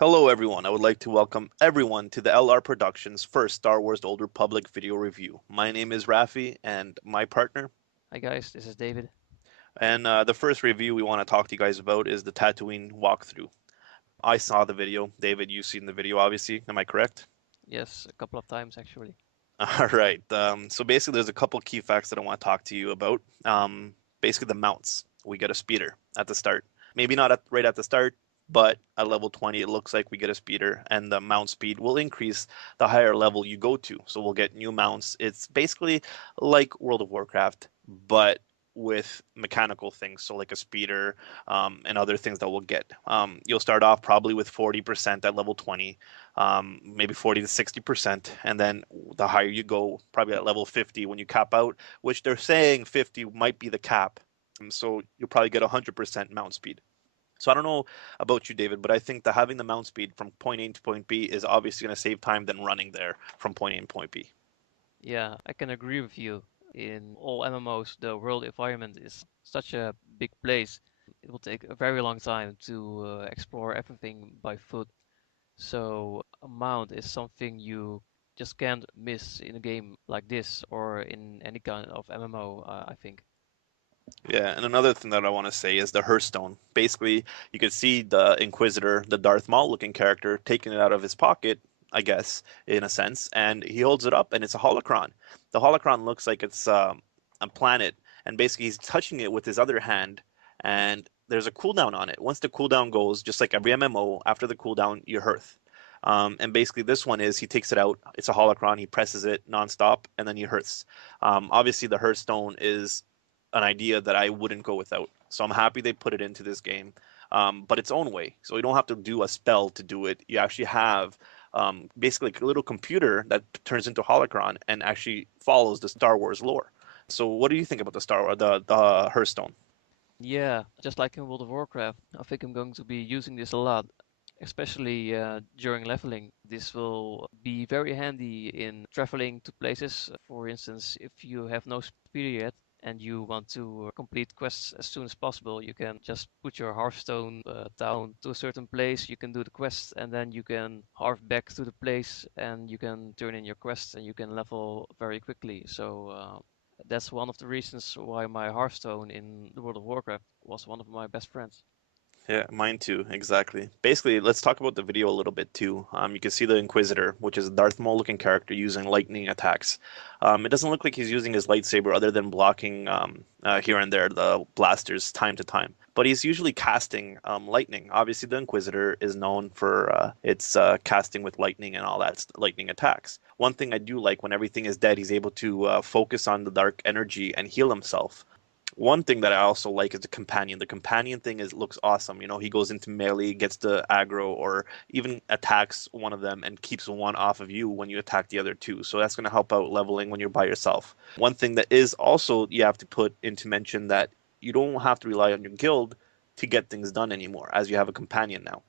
Hello everyone, I would like to welcome everyone to the LR Productions first Star Wars The Old Republic video review. My name is Raffi and my partner. Hi guys, this is David. And the first review we want to talk to you guys about is the Tatooine walkthrough. I saw the video. David, you've seen the video obviously, am I correct? Yes, a couple of times actually. All right. So basically there's a couple key facts that I want to talk to you about. Basically the mounts. We get a speeder at the start. Maybe not right at the start, but at level 20, it looks like we get a speeder, and the mount speed will increase the higher level you go to. So we'll get new mounts. It's basically like World of Warcraft, but with mechanical things, so like a speeder and other things that we'll get. You'll start off probably with 40% at level 20, maybe 40 to 60%, and then the higher you go, probably at level 50 when you cap out, which they're saying 50 might be the cap. So you'll probably get 100% mount speed. So I don't know about you, David, but I think that having the mount speed from point A to point B is obviously going to save time than running there from point A to point B. Yeah, I can agree with you. In all MMOs, the world environment is such a big place. It will take a very long time to explore everything by foot. So a mount is something you just can't miss in a game like this or in any kind of MMO, I think. Yeah, and another thing that I want to say is the Hearthstone. Basically, you could see the Inquisitor, the Darth Maul looking character, taking it out of his pocket, I guess, in a sense, and he holds it up, and it's a holocron. The holocron looks like it's a planet, and basically he's touching it with his other hand, and there's a cooldown on it. Once the cooldown goes, just like every MMO, after the cooldown, you hearth. And basically, this one is he takes it out. It's a holocron. He presses it nonstop, and then he hearths. Obviously, the Hearthstone is an idea that I wouldn't go without. So I'm happy they put it into this game, but its own way. So you don't have to do a spell to do it. You actually have basically a little computer that turns into holocron and actually follows the Star Wars lore. So what do you think about the Hearthstone? Yeah, just like in World of Warcraft, I think I'm going to be using this a lot, especially during leveling. This will be very handy in traveling to places. For instance, if you have no speeder yet and you want to complete quests as soon as possible, you can just put your Hearthstone down to a certain place. You can do the quest and then you can harv back to the place and you can turn in your quests and you can level very quickly. So that's one of the reasons why my Hearthstone in the World of Warcraft was one of my best friends. Yeah, mine too, exactly. Basically, let's talk about the video a little bit too. You can see the Inquisitor, which is a Darth Maul looking character using lightning attacks. It doesn't look like he's using his lightsaber other than blocking here and there the blasters time to time. But he's usually casting lightning. Obviously, the Inquisitor is known for its casting with lightning and all that lightning attacks. One thing I do like when everything is dead, he's able to focus on the dark energy and heal himself. One thing that I also like is the companion. The companion thing is looks awesome. You know, he goes into melee, gets the aggro, or even attacks one of them and keeps one off of you when you attack the other two. So that's going to help out leveling when you're by yourself. One thing that is also you have to put into mention that you don't have to rely on your guild to get things done anymore, as you have a companion now.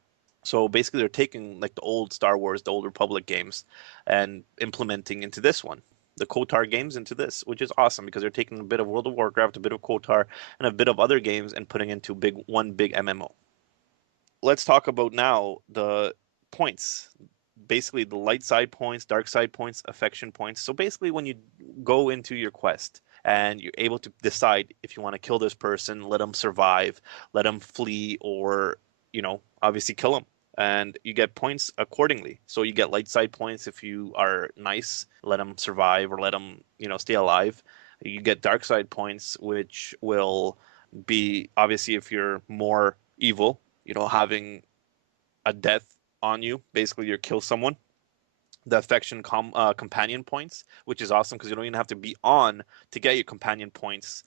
So basically, they're taking like the old Star Wars, the old Republic games, and implementing into this one, the KOTOR games into this, which is awesome because they're taking a bit of World of Warcraft, a bit of KOTOR, and a bit of other games and putting into one big MMO. Let's talk about now the points. Basically, the light side points, dark side points, affection points. So basically, when you go into your quest and you're able to decide if you want to kill this person, let them survive, let them flee, or obviously kill them, and you get points accordingly. So you get light side points if you are nice, let them survive or let them stay alive. You get dark side points, which will be obviously if you're more evil, having a death on you, basically you kill someone. The companion points, which is awesome because you don't even have to be on to get your companion points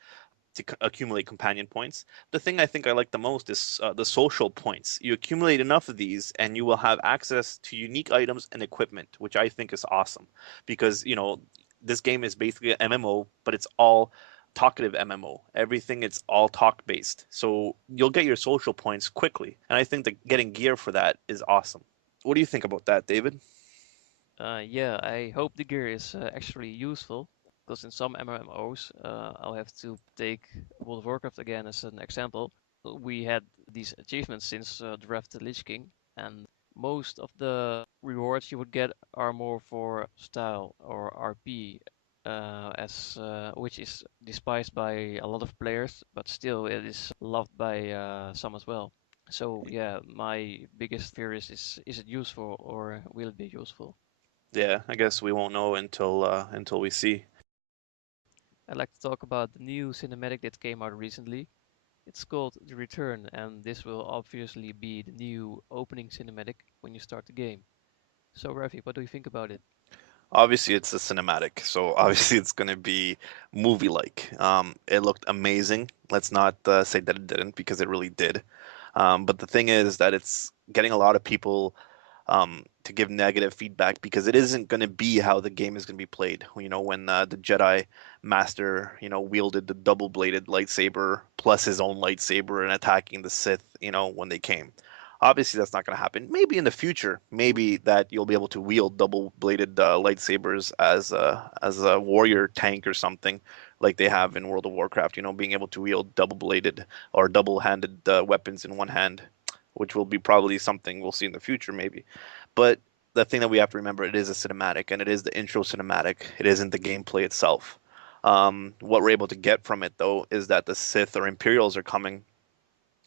to accumulate companion points. The thing I think I like the most is the social points. You accumulate enough of these, and you will have access to unique items and equipment, which I think is awesome because this game is basically an MMO, but it's all talkative MMO. Everything it's all talk based, so you'll get your social points quickly, and I think that getting gear for that is awesome. What do you think about that, David? Yeah, I hope the gear is actually useful because in some MMOs, I'll have to take World of Warcraft again as an example. We had these achievements since the Draft the Lich King, and Most of the rewards you would get are more for style or RP, as which is despised by a lot of players, but still it is loved by some as well. So yeah, my biggest fear is it useful or will it be useful? Yeah, I guess we won't know until we see. I'd like to talk about the new cinematic that came out recently. It's called The Return, and this will obviously be the new opening cinematic when you start the game. So, Rafi, what do you think about it? Obviously, it's a cinematic, so obviously it's going to be movie-like. It looked amazing. Let's not say that it didn't, because it really did. But the thing is that it's getting a lot of people to give negative feedback because it isn't going to be how the game is going to be played. You know, when the Jedi Master, wielded the double-bladed lightsaber plus his own lightsaber and attacking the Sith, when they came. Obviously, that's not going to happen. Maybe in the future, maybe that you'll be able to wield double-bladed lightsabers as a warrior tank or something, like they have in World of Warcraft. Being able to wield double-bladed or double-handed weapons in one hand, which will be probably something we'll see in the future, maybe. But the thing that we have to remember, it is a cinematic, and it is the intro cinematic. It isn't the gameplay itself. What we're able to get from it, though, is that the Sith or Imperials are coming,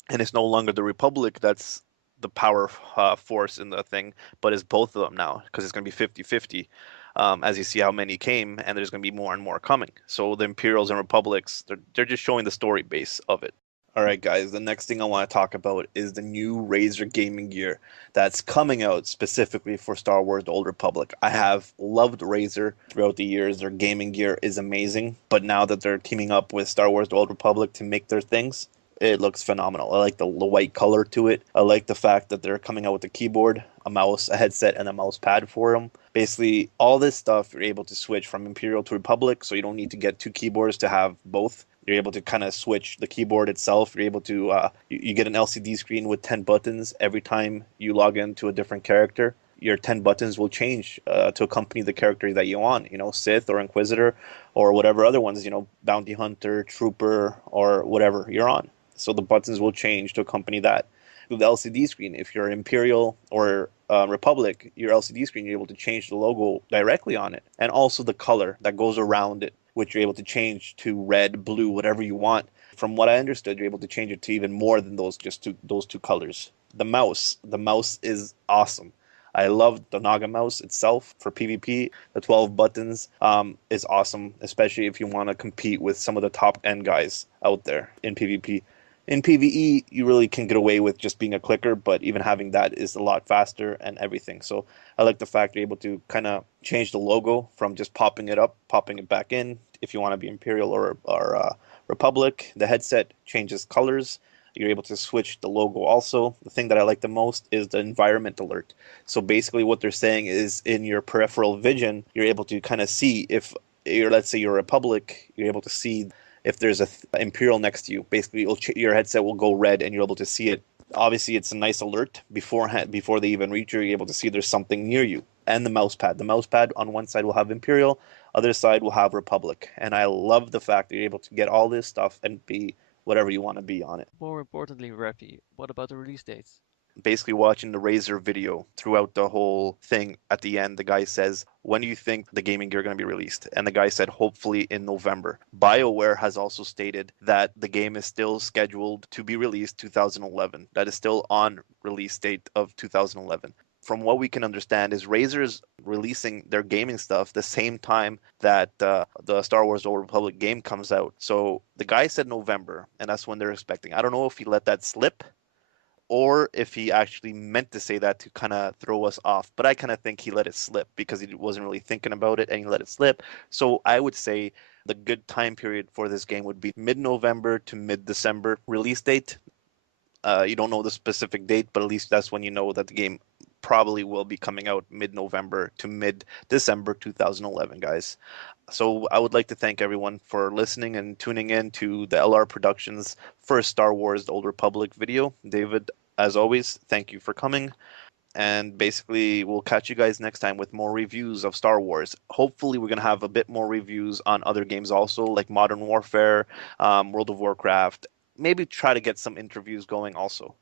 and it's no longer the Republic that's the power force in the thing, but it's both of them now because it's going to be 50-50, as you see how many came, and there's going to be more and more coming. So the Imperials and Republics, they're just showing the story base of it. All right, guys, the next thing I want to talk about is the new Razer gaming gear that's coming out specifically for Star Wars The Old Republic. I have loved Razer throughout the years. Their gaming gear is amazing, but now that they're teaming up with Star Wars The Old Republic to make their things, it looks phenomenal. I like the white color to it. I like the fact that they're coming out with a keyboard, a mouse, a headset, and a mouse pad for them. Basically, all this stuff you're able to switch from Imperial to Republic, so you don't need to get two keyboards to have both. You're able to kind of switch the keyboard itself. You're able to you get an LCD screen with 10 buttons every time you log into a different character. Your 10 buttons will change to accompany the character that you want, Sith or Inquisitor or whatever other ones, Bounty Hunter, Trooper, or whatever you're on. So the buttons will change to accompany that. With the LCD screen, if you're Imperial or Republic, your LCD screen, you're able to change the logo directly on it, and also the color that goes around it, which you're able to change to red, blue, whatever you want. From what I understood, you're able to change it to even more than those two colors. The mouse is awesome. I love the Naga mouse itself for PvP. The 12 buttons is awesome, especially if you want to compete with some of the top end guys out there in PvP. In PvE, you really can get away with just being a clicker, but even having that is a lot faster and everything. So I like the fact you're able to kind of change the logo from just popping it up, popping it back in. If you want to be Imperial or Republic, the headset changes colors. You're able to switch the logo also. The thing that I like the most is the environment alert. So basically, what they're saying is in your peripheral vision, you're able to kind of see if let's say you're a Republic, you're able to see if there's a Imperial next to you. Basically, your headset will go red and you're able to see it. Obviously, it's a nice alert beforehand before they even reach you. You're able to see there's something near you. And the mouse pad. The mouse pad on one side will have Imperial, other side will have Republic. And I love the fact that you're able to get all this stuff and be whatever you want to be on it. More importantly, Rafi, what about the release dates? Basically watching the Razer video throughout the whole thing. At the end, the guy says, "When do you think the gaming gear going to be released?" And the guy said, "Hopefully in November." BioWare has also stated that the game is still scheduled to be released 2011. That is still on release date of 2011. From what we can understand, is Razer's releasing their gaming stuff the same time that the Star Wars Old Republic game comes out. So the guy said November, and that's when they're expecting. I don't know if he let that slip or if he actually meant to say that to kind of throw us off. But I kind of think he let it slip because he wasn't really thinking about it and he let it slip. So I would say the good time period for this game would be mid-November to mid-December release date. You don't know the specific date, but at least that's when you know that the game probably will be coming out mid-November to mid-December 2011, guys. So I would like to thank everyone for listening and tuning in to the LR Productions first Star Wars The Old Republic video. David, as always, thank you for coming. And basically, we'll catch you guys next time with more reviews of Star Wars. Hopefully, we're going to have a bit more reviews on other games also, like Modern Warfare, World of Warcraft. Maybe try to get some interviews going also.